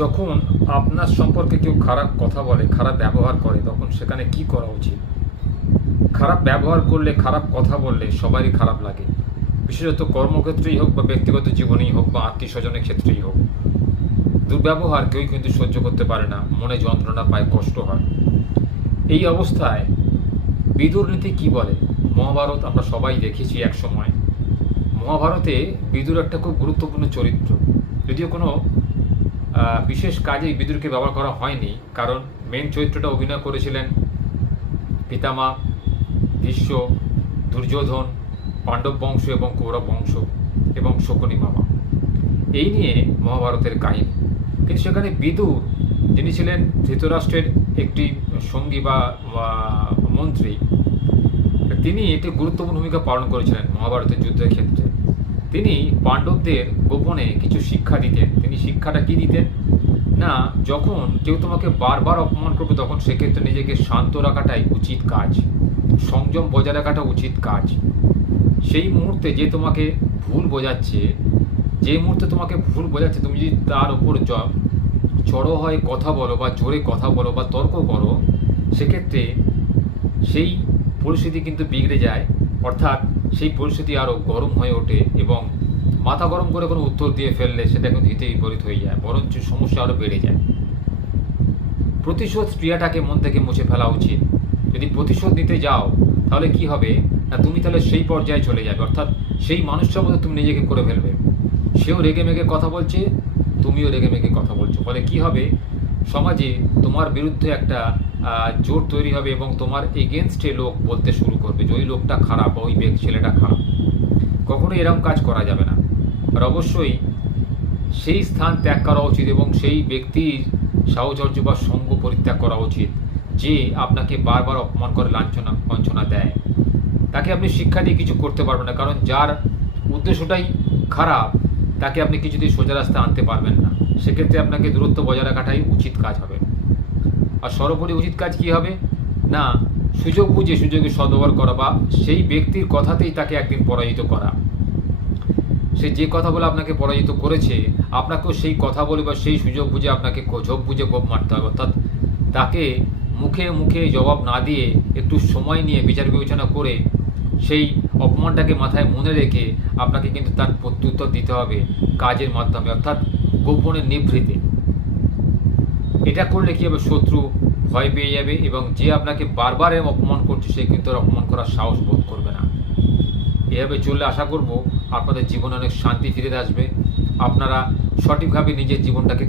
যখন আপনার সম্পর্কে কেউ খারাপ কথা বলে, খারাপ ব্যবহার করে, তখন সেখানে কি করা উচিত? খারাপ ব্যবহার করলে, খারাপ কথা বললে সবারই খারাপ লাগে। বিশেষত কর্মক্ষেত্রেই হোক বা ব্যক্তিগত জীবনেই হোক বা আত্মীয় স্বজনের ক্ষেত্রেই হোক। দুর্ব্যবহার কেউই কিন্তু সহ্য করতে পারে না, মনে যন্ত্রণা পায়, কষ্ট হয়। এই অবস্থায় বিদুর নীতি কী বলে? মহাভারত আমরা সবাই দেখেছি এক সময়। মহাভারতে বিদুর একটা খুব গুরুত্বপূর্ণ চরিত্র। যদিও কোনো বিশেষ কাজে বিদুরকে ব্যবহার করা হয়নি, কারণ মেন চরিত্রটা অভিনয় করেছিলেন পিতামা, ভীষ্ম, দুর্যোধন, পাণ্ডব বংশ এবং কৌরব বংশ এবং শকুনি মামা। এই নিয়ে মহাভারতের কাহিনী। কিন্তু সেখানে বিদুর, যিনি ছিলেন ধৃতরাষ্ট্রের একটি সঙ্গী বা মন্ত্রী, তিনি একটি গুরুত্বপূর্ণ ভূমিকা পালন করেছিলেন মহাভারতের যুদ্ধের ক্ষেত্রে। তিনি পাণ্ডবদের গোপনে কিছু শিক্ষা দিতেন। তিনি শিক্ষাটা কি দিতেন না, যখন কেউ তোমাকে বারবার অপমান করবে তখন সেক্ষেত্রে নিজেকে শান্ত রাখাটাই উচিত কাজ, সংযম বজায় রাখাটা উচিত কাজ। সেই মুহূর্তে যে তোমাকে ভুল বোঝাচ্ছে, তুমি যদি তার উপর চড়ো হয়ে কথা বলো বা জোরে কথা বলো বা তর্ক করো, সেক্ষেত্রে সেই পরিস্থিতি কিন্তু বিগড়ে যায়। অর্থাৎ সেই পরিস্থিতি আরও গরম হয়ে ওঠে এবং মাথা গরম করে কোনো উত্তর দিয়ে ফেললে সেটা কিন্তু হিতে বিপরীত হয়ে যায়, বরঞ্চ সমস্যা আরও বেড়ে যায়। প্রতিশোধ ক্রিয়াটাকে মন থেকে মুছে ফেলা উচিত। যদি প্রতিশোধ নিতে যাও তাহলে কি হবে না, তুমি তাহলে সেই পর্যায়ে চলে যাবে। অর্থাৎ সেই মানুষটার মধ্যে তুমি নিজেকে করে ফেলবে। সেও রেগে মেগে কথা বলছে, তুমিও রেগে মেগে কথা বলছো। ফলে কি হবে, সমাজে তোমার বিরুদ্ধে একটা জোর তৈরি হবে এবং তোমার এগেনস্টে লোক বলতে শুরু করবে যে ওই লোকটা খারাপ বা ওই ছেলেটা খারাপ। কখনোই এরকম কাজ করা যাবে না। আর অবশ্যই সেই স্থান ত্যাগ করা উচিত এবং সেই ব্যক্তির সাহচর্য বা সঙ্গ পরিত্যাগ করা উচিত যে আপনাকে বারবার অপমান করে লাঞ্ছনা দেয়। তাকে আপনি শিক্ষা দিয়ে কিছু করতে পারবেন না, কারণ যার উদ্দেশ্যটাই খারাপ তাকে আপনি কিছুতেই সোজা রাস্তায় আনতে পারবেন না। সেক্ষেত্রে আপনাকে দূরত্ব বজায় রাখাটাই উচিত কাজ হবে। আর সর্বোপরি উচিত কাজ কী হবে না, সুযোগ বুঝে সুযোগে সদ্ব্যবহার করা বা সেই ব্যক্তির কথাতেই তাকে একদিন পরাজিত করা। সে যে কথা বলে আপনাকে পরাজিত করেছে, আপনাকেও সেই কথা বলে বা সেই সুযোগ বুঝে আপনাকে ঝোঁক বুঝে কোপ মারতে হবে। অর্থাৎ তাকে মুখে মুখে জবাব না দিয়ে একটু সময় নিয়ে বিচার বিবেচনা করে সেই অপমানটাকে মাথায় মনে রেখে আপনাকে কিন্তু তার প্রত্যুত্তর দিতে হবে কাজের মাধ্যমে, অর্থাৎ গোপনে নিভৃতে। এটা করলে কী হবে, শত্রু ভয় পেয়ে যাবে এবং যে আপনাকে বারবার অপমান করছে সে কিন্তু আর অপমান করার সাহস বোধ করবে না। এভাবে চললে আশা করব আপনাদের জীবনে অনেক শান্তি ফিরে আসবে। আপনারা সঠিকভাবে নিজের জীবনটাকে